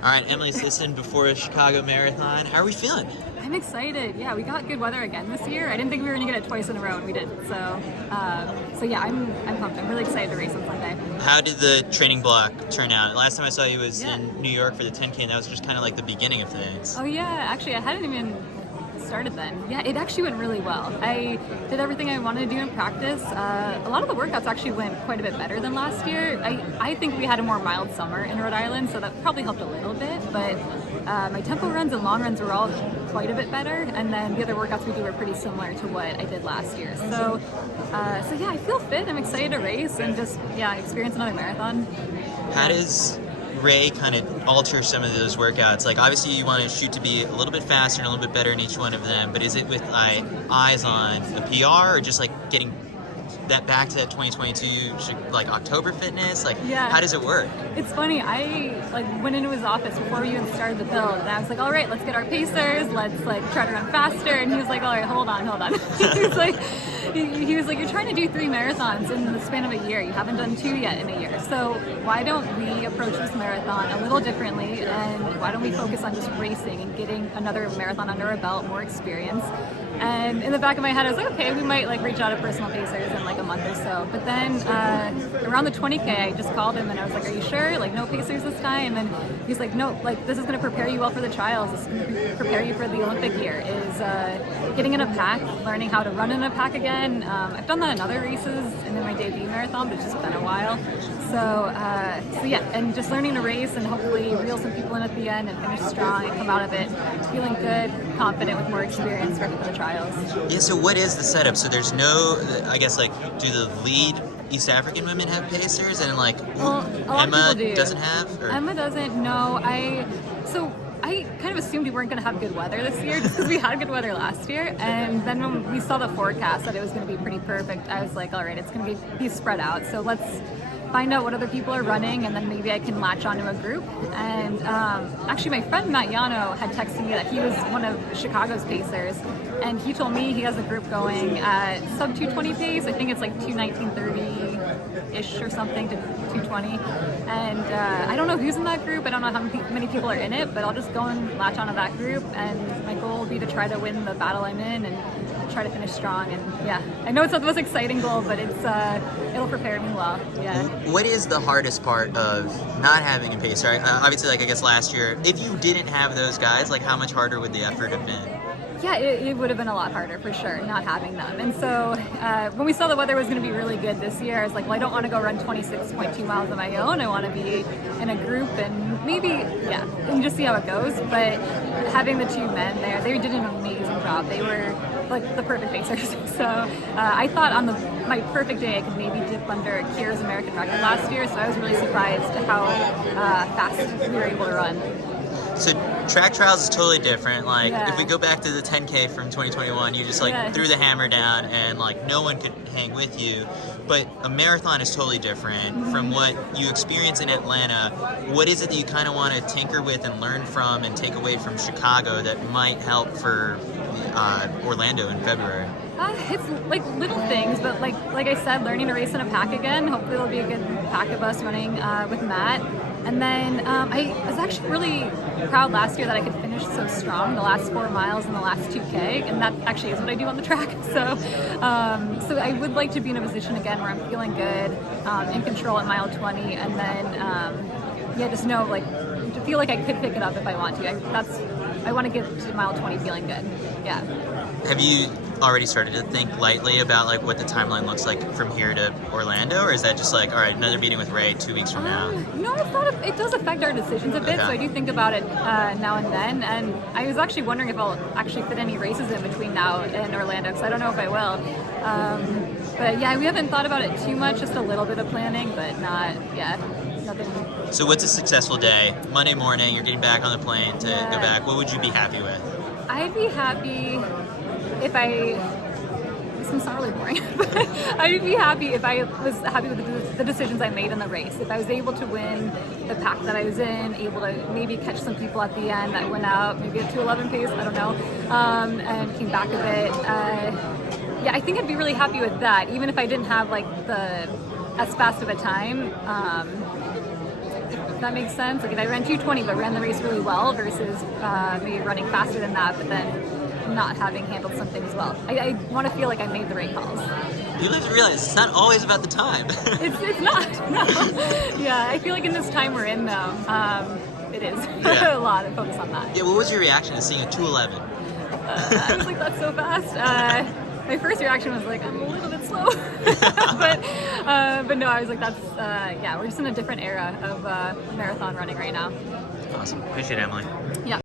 All right, Emily Sisson before a Chicago Marathon. How are we feeling? I'm excited. Yeah, we got good weather again this year. I didn't think we were going to get it twice in a row, and we did. So yeah, I'm pumped. I'm really excited to race on Sunday. How did the training block turn out? Last time I saw you was Yeah. in New York for the 10K, and that was just kind of like the beginning of things. Oh yeah, actually, I hadn't even started then. Yeah, it actually went really well. I did everything I wanted to do in practice. A lot of the workouts actually went quite a bit better than last year. I think we had a more mild summer in Rhode Island, so that probably helped a little bit, but my tempo runs and long runs were all quite a bit better, and then the other workouts we do were pretty similar to what I did last year. So yeah, I feel fit. I'm excited to race and just, yeah, experience another marathon. How does Ray kind of alter some of those workouts? Like, obviously you want to shoot to be a little bit faster and a little bit better in each one of them, but is it with eyes on the PR, or just like getting that back to that 2022 like October fitness? Like, Yeah. how does it work? It's funny, I went into his office before we even started the build, and I was like, all right, let's get our pacers, let's try to run faster, and he was like, all right, hold on. he was like, you're trying to do 3 marathons in the span of a year, you haven't done 2 yet in a year, so why don't we approach this marathon a little differently, and why don't we focus on just racing and getting another marathon under our belt, more experience. And in the back of my head, I was like, okay, we might reach out to personal pacers in a month or so. But then around the 20K, I just called him and I was like, are you sure? No pacers this time? And then he's like, no, this is going to prepare you well for the trials. This is going to prepare you for the Olympic year. Is getting in a pack, learning how to run in a pack again. I've done that in other races and in my debut marathon, but it's just been a while. So yeah, and just learning to race and hopefully reel some people in at the end and finish strong and come out of it feeling good, confident, with more experience ready for the trials. Yeah, so what is the setup? So there's no, I guess, do the lead East African women have pacers, and Well, a lot Emma of people do. doesn't have? Or? Emma doesn't, no. So I kind of assumed we weren't going to have good weather this year just because we had good weather last year, and then when we saw the forecast that it was going to be pretty perfect, I was like, all right, it's going to be spread out, so let's find out what other people are running, and then maybe I can latch onto a group. And actually my friend Matt Yano had texted me that he was one of Chicago's pacers, and he told me he has a group going at sub 220 pace. I think it's 2:19:30-ish or something to 2:20, and I don't know who's in that group. I don't know how many people are in it, but I'll just go and latch onto that group, and my goal will be to try to win the battle I'm in and try to finish strong. And yeah, I know it's not the most exciting goal, but it'll prepare me well. Yeah. What is the hardest part of not having a pacer? Obviously, I guess last year, if you didn't have those guys, how much harder would the effort have been? Yeah, it would have been a lot harder for sure, not having them. And so when we saw the weather was going to be really good this year, I was like, well, I don't want to go run 26.2 miles on my own. I want to be in a group and maybe, yeah, and just see how it goes. But having the 2 men there, they did an amazing job. They were the perfect pacers. So I thought on my perfect day I could maybe dip under Kira's American record last year, so I was really surprised at how fast we were able to run. So track trials is totally different. Yeah. If we go back to the 10K from 2021, you just Yeah. threw the hammer down and no one could hang with you. But a marathon is totally different from what you experience in Atlanta. What is it that you kind of want to tinker with and learn from and take away from Chicago that might help for Orlando in February? It's little things, but like I said, learning to race in a pack again. Hopefully there'll be a good pack of us running with Matt. And then I was actually really proud last year that I could finish so strong the last 4 miles and the last 2K, and that actually is what I do on the track. So I would like to be in a position again where I'm feeling good, in control at mile 20, and then just know to feel like I could pick it up if I want to. I want to get to mile 20 feeling good. Yeah. Have you already started to think lightly about what the timeline looks like from here to Orlando, or is that just all right, another meeting with Ray 2 weeks from now? No, I thought it does affect our decisions a bit, Okay. so I do think about it now and then. And I was actually wondering if I'll actually fit any races in between now and Orlando, because I don't know if I will. But yeah, we haven't thought about it too much, just a little bit of planning, but nothing. So what's a successful day? Monday morning, you're getting back on the plane to go back. What would you be happy with? I'd be happy if this one's not really boring, but I'd be happy if I was happy with the decisions I made in the race. If I was able to win the pack that I was in, able to maybe catch some people at the end that went out, maybe at 2:11 pace, I don't know, and came back a bit. Yeah, I think I'd be really happy with that, even if I didn't have as fast of a time. if that makes sense. Like if I ran 2:20 but ran the race really well versus maybe running faster than that, but then not having handled something as well. I want to feel like I made the right calls. You have to realize it's not always about the time. It's not. No. Yeah, I feel like in this time we're in though, it is Yeah. a lot of focus on that. Yeah, what was your reaction to seeing a 2:11? I was like, that's so fast. My first reaction was like, I'm a little bit slow. but no, I was like, that's, yeah, we're just in a different era of marathon running right now. Awesome. Appreciate it, Emily. Yeah.